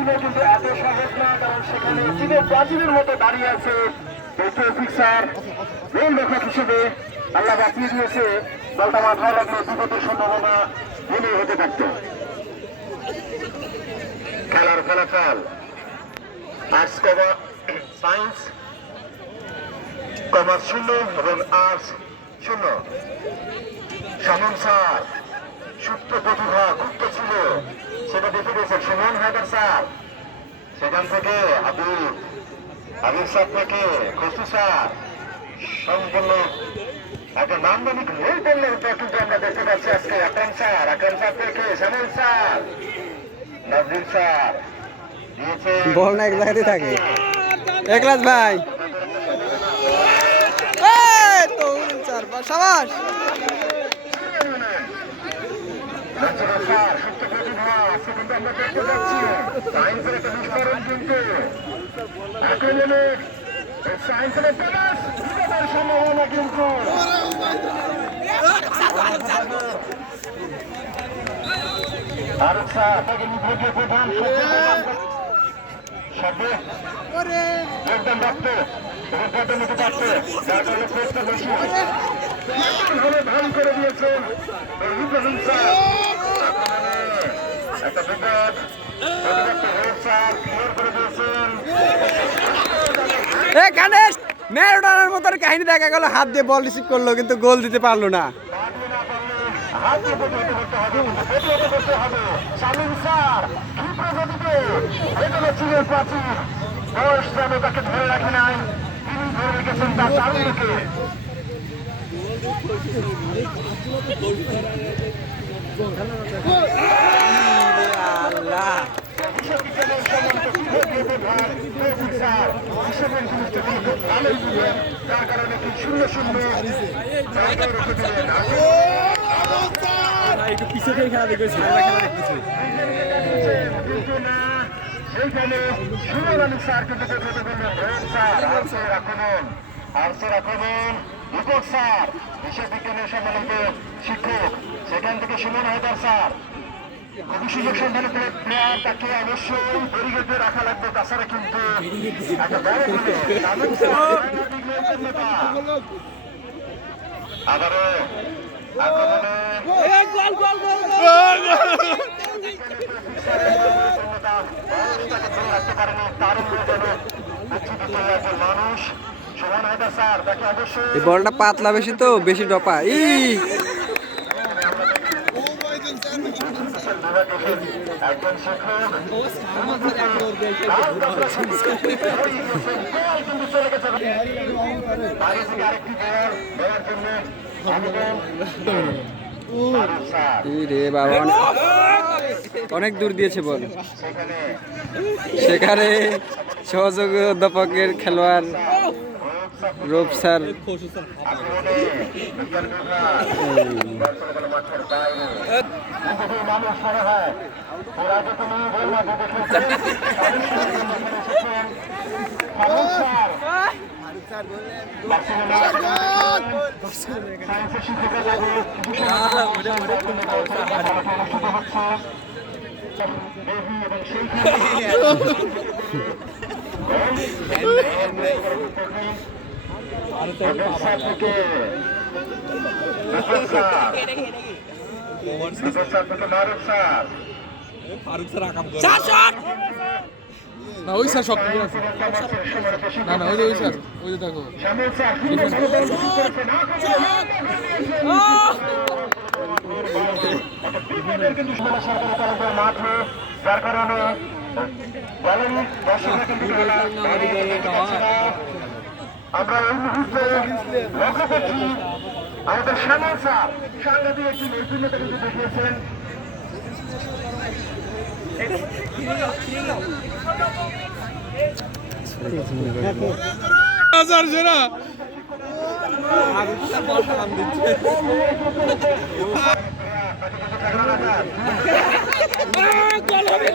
ছিল কিন্তু এত সহজ না, কারণ সেখানে চীনের প্রাচীনের মতো দাঁড়িয়ে আছে দেখে অফিসার গোল রক্ষক হিসেবে আল্লাহ বাঁচিয়ে দিয়েছে। বলটা মাথায় রাখলে বিপদের সম্ভাবনা মনে হতে পারত খেলার ফলাফল আর্টস কমার সায়েন্স কমার্স শূন্য এবং আর্টস শূন্য। সমন স্যার, সুপ্ত প্রতিভা, গুপ্ত ছিল। সেটা দেখে দিয়েছেন সুমন হায়দার স্যার সেখান থেকে হাবিব হাবিব স্যার থেকে খসু স্যার সম্পূর্ণ একটা নান্দনিক তা কিন্তু আমরা দেখতে পাচ্ছি আজকে। আকরাম স্যার আকরাম স্যার থেকে শ্যামল স্যার নাজির স্যার বল না এক থাকে। একলাস ভাই। সাবাস। কিন্তু আমরা দেখতে পাচ্ছি সায়েন্সের একটা বিস্ফোরণ কিন্তু আক্রমণে সায়েন্সের প্লাস বিপদের সম্ভাবনা কিন্তু সবে যোগদান এবং পদে নিতে পারত যার কারণে কোচটা বেশি করে দিয়েছেন একটা বিপদ। প্রতিপক্ষ রোড স্যার ক্লিয়ার করে দিয়েছেন এ গানেশ ম্যারাডোনার মতন কাহিনী দেখা গেল হাত দিয়ে বল রিসিভ করল কিন্তু গোল দিতে পারল না। ধরে তার আল্লাহ। যার কারণে কি শূন্য শূন্য একটু পিছিয়ে থেকে খেলা দেখেছি সেইখানে সুমন আলী স্যার কিন্তু আক্রমণ আর্টসের আক্রমণ দীপক স্যার হিসাব বিজ্ঞানের সম্মানিত শিক্ষক সেখান থেকে সুমন হায়দার স্যার সুযোগ মানুষ স্যার অবশ্যই বলটা পাতলা বেশি তো বেশি ডপা। ই একজন শিক্ষক কিন্তু চলে গেছে বাড়ি থেকে আরেকটি বল দেওয়ার জন্য আবেদন আরব স্যার ই রে বাবা অনেক- দূর দিয়েছে বল। সেখানে সহযোগী অধ্যাপকের খেলোয়াড় রূপ স্যার আক্রমণে বিজ্ঞান বিভাগ বর্তমানে মাঠের বাইরে কিন্তু মানুষ মনে হয় ওরা যে তুমি বললা যে দেখেছে ফারুক স্যার সায়েন্সের শিক্ষকের লাগে অনুষ্ঠিত হচ্ছে দেবী এবং সেই না ওই স্যার সব না না ওই যে ওই স্যার ওই যে দেখো। মাঠে যার কারণে আমরা এই মুহূর্তে লক্ষ্য করছি আমাদের শ্যামল স্যার সাংঘাতিক একটি নৈপুণ্যতা কিন্তু দেখিয়েছেন হাজার জোড়া এ আল্লাহ রে।